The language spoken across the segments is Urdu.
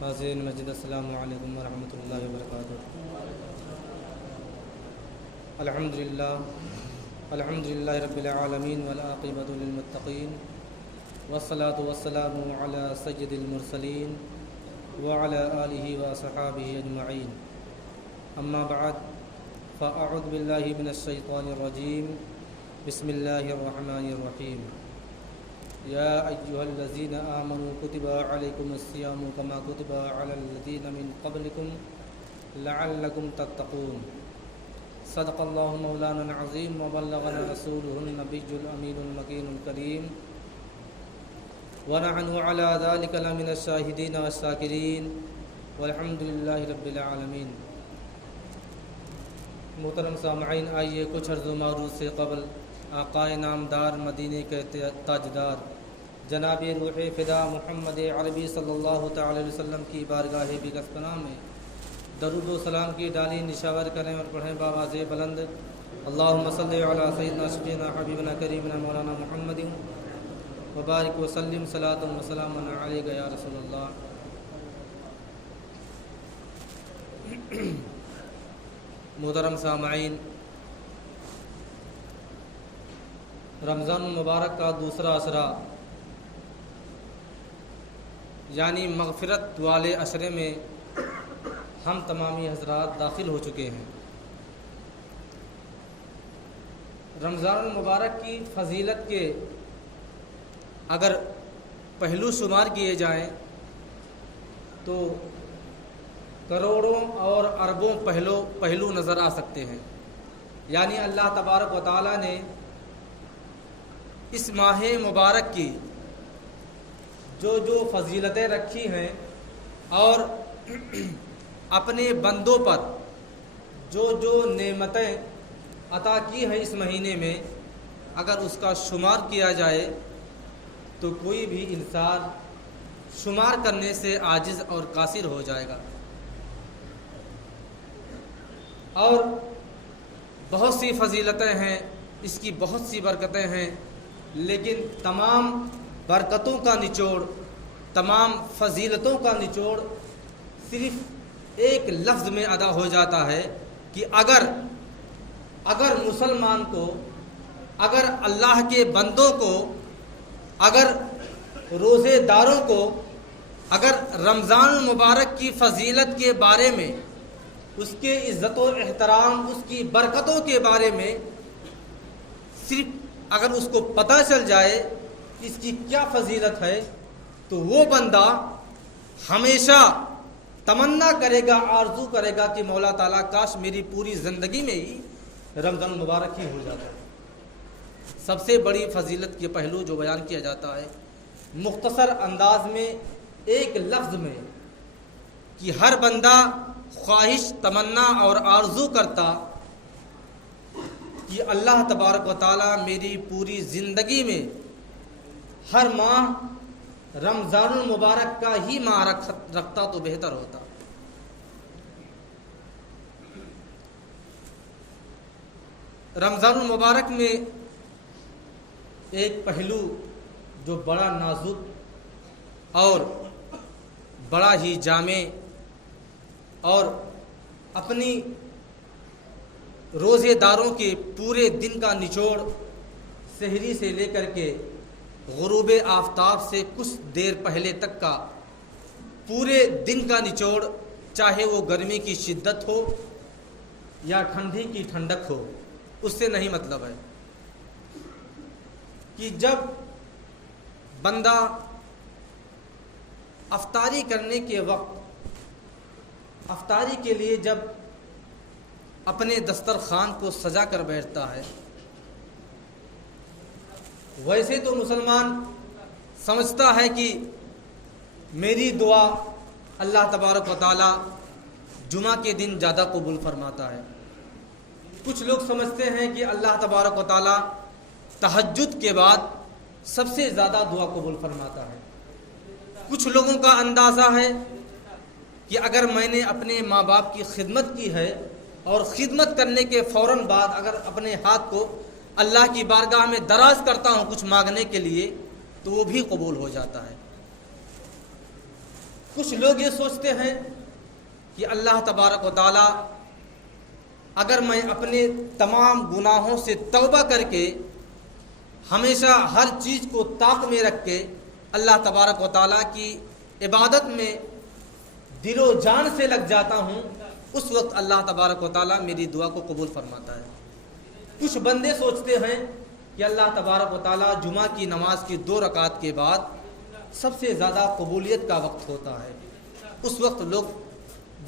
حاضرین مسجد السلام علیکم ورحمۃ اللہ وبرکاتہ۔ الحمدللہ رب العالمین والعاقبۃ للمتقین والصلاة والسلام علی سید المرسلین وعلی آلہ وصحابہ اجمعین، اما بعد فاعوذ باللہ من الشیطان الرجیم، بسم اللہ الرحمن الرحیم۔ یا ایہا الذین آمنوا کتب علیکم الصیام کما کتب علی الذین من قبلکم لعلکم تتقون۔ صدق اللہ مولانا العظیم وبلغنا رسولہ النبی الامین المکین الکریم، ونحن علی ذلک لمن الشاہدین والشاکرین والحمد للہ رب العالمین۔ محترم سامعین، آئیے کچھ عرض و معروض سے قبل آقائے نامدار مدینے کے تاجدار جناب روح فدا محمد عربی صلی اللہ تعالی علیہ وسلم کی بارگاہ بقدس پناہ میں درود و سلام کی ڈالی نشاور کریں اور پڑھیں بآواز بلند، اللہم صلی علی سیدنا شفیعنا حبیبنا کریمنا مولانا محمد وبارک وسلم صلاۃ و سلام علیک یا رسول اللہ۔ محترم سامعین، رمضان المبارک کا دوسرا عشرہ یعنی مغفرت والے عشرے میں ہم تمامی حضرات داخل ہو چکے ہیں۔ رمضان المبارک کی فضیلت کے اگر پہلو شمار کیے جائیں تو کروڑوں اور اربوں پہلو نظر آ سکتے ہیں۔ یعنی اللہ تبارک و تعالی نے اس ماہ مبارک کی جو فضیلتیں رکھی ہیں اور اپنے بندوں پر جو نعمتیں عطا کی ہیں اس مہینے میں، اگر اس کا شمار کیا جائے تو کوئی بھی انسان شمار کرنے سے عاجز اور قاصر ہو جائے گا۔ اور بہت سی فضیلتیں ہیں، اس کی بہت سی برکتیں ہیں، لیکن تمام برکتوں کا نچوڑ، تمام فضیلتوں کا نچوڑ صرف ایک لفظ میں ادا ہو جاتا ہے کہ اگر مسلمان کو، اگر اللہ کے بندوں کو، اگر روزے داروں کو، اگر رمضان المبارک کی فضیلت کے بارے میں، اس کے عزت و احترام، اس کی برکتوں کے بارے میں صرف اگر اس کو پتہ چل جائے اس کی کیا فضیلت ہے تو وہ بندہ ہمیشہ تمنا کرے گا، آرزو کرے گا کہ مولا تعالیٰ کاش میری پوری زندگی میں ہی رمضان المبارک ہی ہو جاتا ہے۔ سب سے بڑی فضیلت کے پہلو جو بیان کیا جاتا ہے مختصر انداز میں ایک لفظ میں کہ ہر بندہ خواہش، تمنا اور آرزو کرتا کہ اللہ تبارک و تعالیٰ میری پوری زندگی میں ہر ماہ رمضان المبارک کا ہی ماہ رکھتا تو بہتر ہوتا۔ رمضان المبارک میں ایک پہلو جو بڑا نازک اور بڑا ہی جامع اور اپنی روزے داروں کے پورے دن کا نچوڑ سحری سے لے کر کے غروب آفتاب سے کچھ دیر پہلے تک کا پورے دن کا نچوڑ، چاہے وہ گرمی کی شدت ہو یا ٹھنڈی کی ٹھنڈک ہو، اس سے نہیں مطلب ہے کہ جب بندہ افطاری کرنے کے وقت، افطاری کے لیے جب اپنے دسترخوان کو سجا کر بیٹھتا ہے، ویسے تو مسلمان سمجھتا ہے کہ میری دعا اللہ تبارک و تعالی جمعہ کے دن زیادہ قبول فرماتا ہے۔ کچھ لوگ سمجھتے ہیں کہ اللہ تبارک و تعالی تہجد کے بعد سب سے زیادہ دعا قبول فرماتا ہے۔ کچھ لوگوں کا اندازہ ہے کہ اگر میں نے اپنے ماں باپ کی خدمت کی ہے اور خدمت کرنے کے فوراً بعد اگر اپنے ہاتھ کو اللہ کی بارگاہ میں دراز کرتا ہوں کچھ مانگنے کے لیے تو وہ بھی قبول ہو جاتا ہے۔ کچھ لوگ یہ سوچتے ہیں کہ اللہ تبارک و تعالی اگر میں اپنے تمام گناہوں سے توبہ کر کے ہمیشہ ہر چیز کو طاق میں رکھ کے اللہ تبارک و تعالیٰ کی عبادت میں دل و جان سے لگ جاتا ہوں، اس وقت اللہ تبارک و تعالیٰ میری دعا کو قبول فرماتا ہے۔ کچھ بندے سوچتے ہیں کہ اللہ تبارک و تعالیٰ جمعہ کی نماز کی 2 رکعت کے بعد سب سے زیادہ قبولیت کا وقت ہوتا ہے، اس وقت لوگ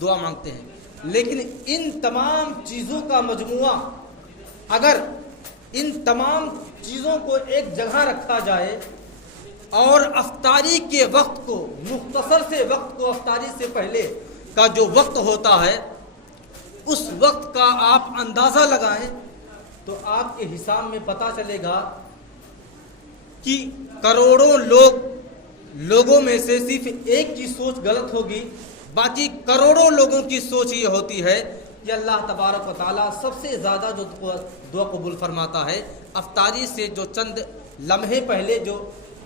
دعا مانگتے ہیں۔ لیکن ان تمام چیزوں کا مجموعہ، اگر ان تمام چیزوں کو ایک جگہ رکھا جائے اور افطاری کے وقت کو، مختصر سے وقت کو، افطاری سے پہلے کا جو وقت ہوتا ہے، اس وقت کا آپ اندازہ لگائیں تو آپ کے حساب میں پتہ چلے گا کہ کروڑوں لوگوں میں سے صرف ایک کی سوچ غلط ہوگی، باقی کروڑوں لوگوں کی سوچ یہ ہوتی ہے کہ اللہ تبارک و تعالیٰ سب سے زیادہ جو دعا قبول فرماتا ہے، افطاری سے جو چند لمحے پہلے جو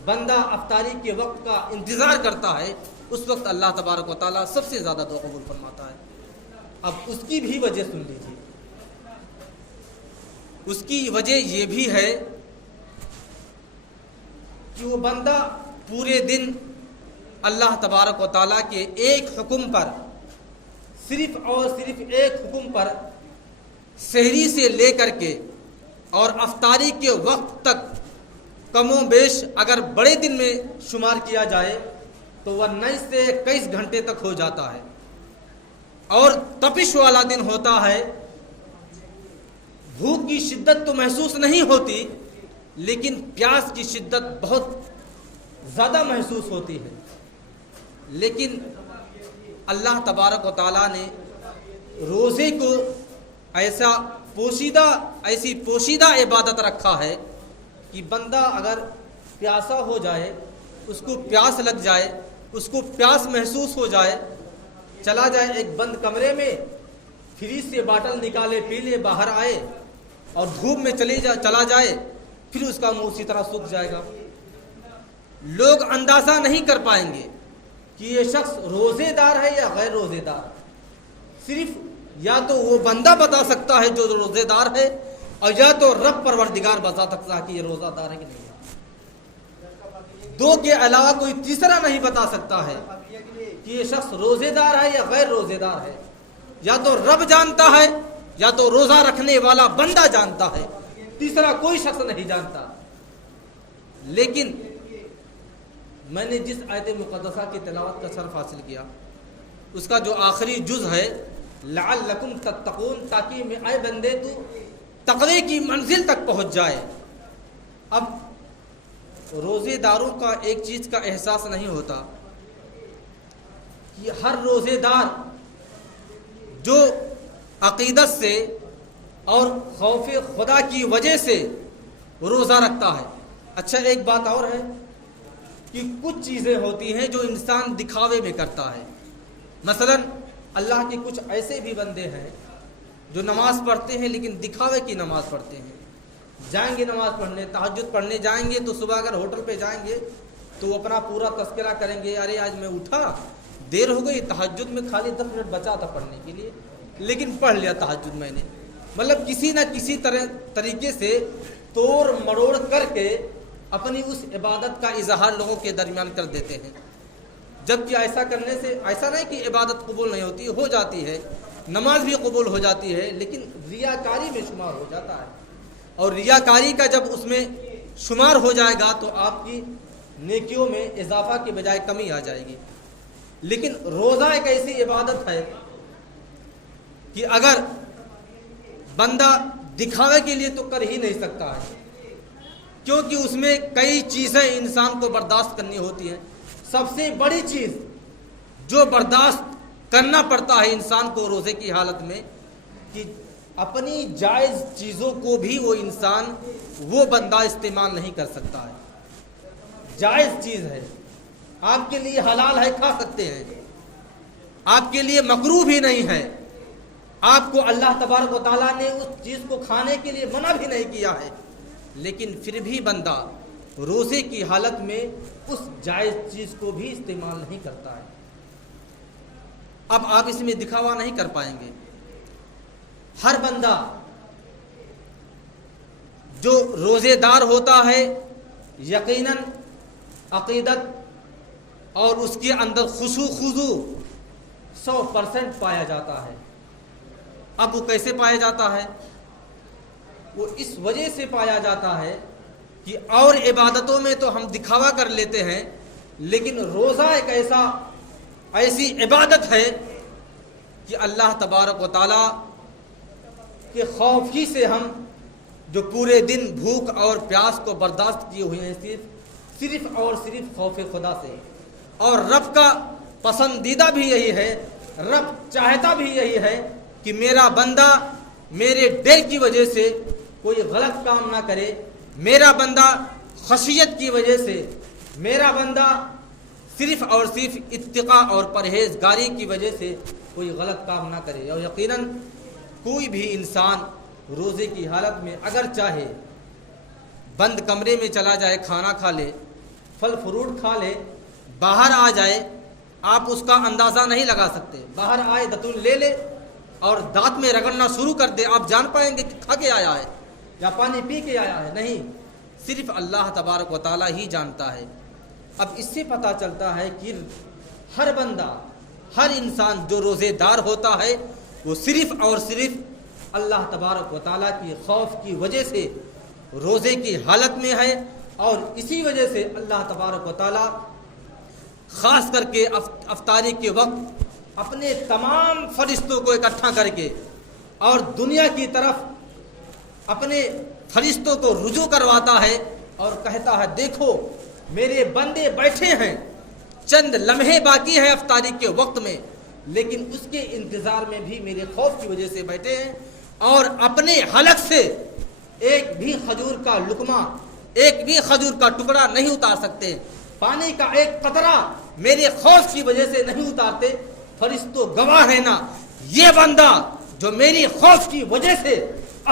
بندہ افطاری کے وقت کا انتظار کرتا ہے، اس وقت اللہ تبارک و تعالیٰ سب سے زیادہ دعا قبول فرماتا ہے۔ اب اس کی بھی وجہ سن لیجیے، اس کی وجہ یہ بھی ہے کہ وہ بندہ پورے دن اللہ تبارک و تعالیٰ کے ایک حکم پر، صرف اور صرف ایک حکم پر سحری سے لے کر کے اور افطاری کے وقت تک کم و بیش اگر بڑے دن میں شمار کیا جائے تو وہ 19 سے 21 گھنٹے تک ہو جاتا ہے، اور تپش والا دن ہوتا ہے۔ بھوک کی شدت تو محسوس نہیں ہوتی، لیکن پیاس کی شدت بہت زیادہ محسوس ہوتی ہے۔ لیکن اللہ تبارک و تعالیٰ نے روزے کو ایسی پوشیدہ عبادت رکھا ہے کہ بندہ اگر پیاسا ہو جائے، اس کو پیاس لگ جائے، اس کو پیاس محسوس ہو جائے، چلا جائے ایک بند کمرے میں، فریج سے باٹل نکالے پی لے، باہر آئے اور دھوپ میں چلا جائے، پھر اس کا منہ اسی طرح سوکھ جائے گا۔ لوگ اندازہ نہیں کر پائیں گے کہ یہ شخص روزے دار ہے یا غیر روزے دار۔ صرف یا تو وہ بندہ بتا سکتا ہے جو روزے دار ہے، اور یا تو رب پروردگار بتا سکتا ہے کہ یہ روزہ دار ہے کہ نہیں۔ 2 کے علاوہ کوئی تیسرا نہیں بتا سکتا ہے کہ یہ شخص روزے دار ہے یا غیر روزے دار ہے۔ یا تو رب جانتا ہے یا تو روزہ رکھنے والا بندہ جانتا ہے، تیسرا کوئی شخص نہیں جانتا۔ لیکن میں نے جس آیت مقدسہ کی تلاوت کا شرف حاصل کیا، اس کا جو آخری جز ہے لعلکم تتقون، تاکہ میں اے بندے تو تقوی کی منزل تک پہنچ جائے۔ اب روزے داروں کا ایک چیز کا احساس نہیں ہوتا کہ ہر روزے دار جو عقیدت سے اور خوف خدا کی وجہ سے روزہ رکھتا ہے۔ اچھا، ایک بات اور ہے کہ کچھ چیزیں ہوتی ہیں جو انسان دکھاوے میں کرتا ہے۔ مثلا اللہ کے کچھ ایسے بھی بندے ہیں جو نماز پڑھتے ہیں لیکن دکھاوے کی نماز پڑھتے ہیں۔ جائیں گے نماز پڑھنے، تہجد پڑھنے جائیں گے تو صبح اگر ہوٹل پہ جائیں گے تو وہ اپنا پورا تذکرہ کریں گے، ارے آج میں اٹھا، دیر ہو گئی، تہجد میں خالی 10 منٹ بچا تھا پڑھنے کے لیے، لیکن پڑھ لیا تہجد میں نے۔ مطلب کسی نہ کسی طریقے سے توڑ مروڑ کر کے اپنی اس عبادت کا اظہار لوگوں کے درمیان کر دیتے ہیں۔ جبکہ ایسا کرنے سے ایسا نہیں کہ عبادت قبول نہیں ہوتی، ہو جاتی ہے، نماز بھی قبول ہو جاتی ہے، لیکن ریاکاری میں شمار ہو جاتا ہے، اور ریاکاری کا جب اس میں شمار ہو جائے گا تو آپ کی نیکیوں میں اضافہ کے بجائے کمی آ جائے گی۔ لیکن روزہ ایک ایسی عبادت ہے کہ اگر بندہ دکھاوے کے لیے تو کر ہی نہیں سکتا ہے، کیونکہ اس میں کئی چیزیں انسان کو برداشت کرنی ہوتی ہیں۔ سب سے بڑی چیز جو برداشت کرنا پڑتا ہے انسان کو روزے کی حالت میں، کہ اپنی جائز چیزوں کو بھی وہ بندہ استعمال نہیں کر سکتا ہے۔ جائز چیز ہے، آپ کے لیے حلال ہے، کھا سکتے ہیں، آپ کے لیے مکروہ بھی نہیں ہے، آپ کو اللہ تبارک و تعالیٰ نے اس چیز کو کھانے کے لیے منع بھی نہیں کیا ہے، لیکن پھر بھی بندہ روزے کی حالت میں اس جائز چیز کو بھی استعمال نہیں کرتا ہے۔ اب آپ اس میں دکھاوا نہیں کر پائیں گے۔ ہر بندہ جو روزے دار ہوتا ہے یقیناً عقیدت اور اس کے اندر خشوع خضوع 100% پایا جاتا ہے۔ اب وہ کیسے پایا جاتا ہے؟ وہ اس وجہ سے پایا جاتا ہے کہ اور عبادتوں میں تو ہم دکھاوا کر لیتے ہیں، لیکن روزہ ایک ایسی عبادت ہے کہ اللہ تبارک و تعالیٰ کے خوف ہی سے ہم جو پورے دن بھوک اور پیاس کو برداشت کیے ہوئے ہیں صرف اور صرف خوف خدا سے، اور رب کا پسندیدہ بھی یہی ہے، رب چاہتا بھی یہی ہے کہ میرا بندہ میرے ڈر کی وجہ سے کوئی غلط کام نہ کرے، میرا بندہ خشیت کی وجہ سے، میرا بندہ صرف اور صرف اتقاء اور پرہیزگاری کی وجہ سے کوئی غلط کام نہ کرے۔ اور یقیناً کوئی بھی انسان روزے کی حالت میں اگر چاہے بند کمرے میں چلا جائے، کھانا کھا لے، پھل فروٹ کھا لے، باہر آ جائے، آپ اس کا اندازہ نہیں لگا سکتے۔ باہر آئے دتون لے لے اور دانت میں رگڑنا شروع کر دے، آپ جان پائیں گے کہ کھا کے آیا ہے یا پانی پی کے آیا ہے؟ نہیں، صرف اللہ تبارک و تعالیٰ ہی جانتا ہے۔ اب اس سے پتہ چلتا ہے کہ ہر بندہ، ہر انسان جو روزے دار ہوتا ہے وہ صرف اور صرف اللہ تبارک و تعالیٰ کی خوف کی وجہ سے روزے کی حالت میں ہے، اور اسی وجہ سے اللہ تبارک و تعالیٰ خاص کر کے افطاری کے وقت اپنے تمام فرشتوں کو اکٹھا کر کے اور دنیا کی طرف اپنے فرشتوں کو رجوع کرواتا ہے اور کہتا ہے دیکھو میرے بندے بیٹھے ہیں، چند لمحے باقی ہیں افطاری کے وقت میں، لیکن اس کے انتظار میں بھی میرے خوف کی وجہ سے بیٹھے ہیں، اور اپنے حلق سے ایک بھی کھجور کا لقمہ، ایک بھی کھجور کا ٹکڑا نہیں اتار سکتے، پانی کا ایک قطرہ میرے خوف کی وجہ سے نہیں اتارتے۔ فرشتوں گواہ ہے نا، یہ بندہ جو میری خوف کی وجہ سے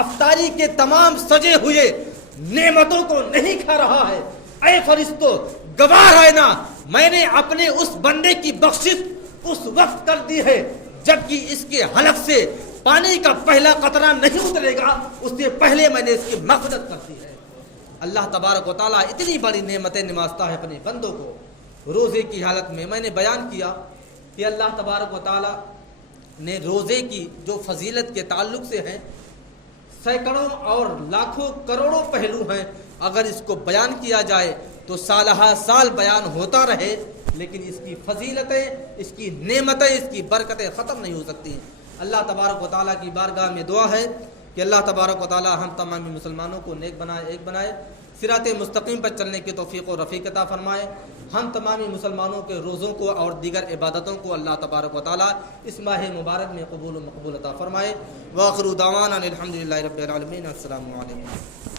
افطاری کے تمام سجے ہوئے نعمتوں کو نہیں کھا رہا ہے، اے فرشتوں گواہ ہے نا، میں نے اپنے اس بندے کی بخشش اس وقت کر دی ہے جبکہ اس کے حلق سے پانی کا پہلا قطرہ نہیں اترے گا، اس سے پہلے میں نے اس کی مغفرت کر دی ہے۔ اللہ تبارک و تعالیٰ اتنی بڑی نعمتیں نوازتا ہے اپنے بندوں کو روزے کی حالت میں۔ میں نے بیان کیا کہ اللہ تبارک و تعالیٰ نے روزے کی جو فضیلت کے تعلق سے ہیں سینکڑوں اور لاکھوں کروڑوں پہلو ہیں، اگر اس کو بیان کیا جائے تو سالہ سال بیان ہوتا رہے، لیکن اس کی فضیلتیں، اس کی نعمتیں، اس کی برکتیں ختم نہیں ہو سکتی۔ اللہ تبارک و تعالیٰ کی بارگاہ میں دعا ہے کہ اللہ تبارک و تعالیٰ ہم تمامی مسلمانوں کو نیک بنائے، ایک بنائے، صراط مستقیم پر چلنے کی توفیق و رفیق عطا فرمائے۔ ہم تمامی مسلمانوں کے روزوں کو اور دیگر عبادتوں کو اللہ تبارک و تعالیٰ اس ماہ مبارک میں قبول و مقبول عطا فرمائے۔ وآخر دعوانا الحمدللہ رب العالمین۔ السلام علیکم۔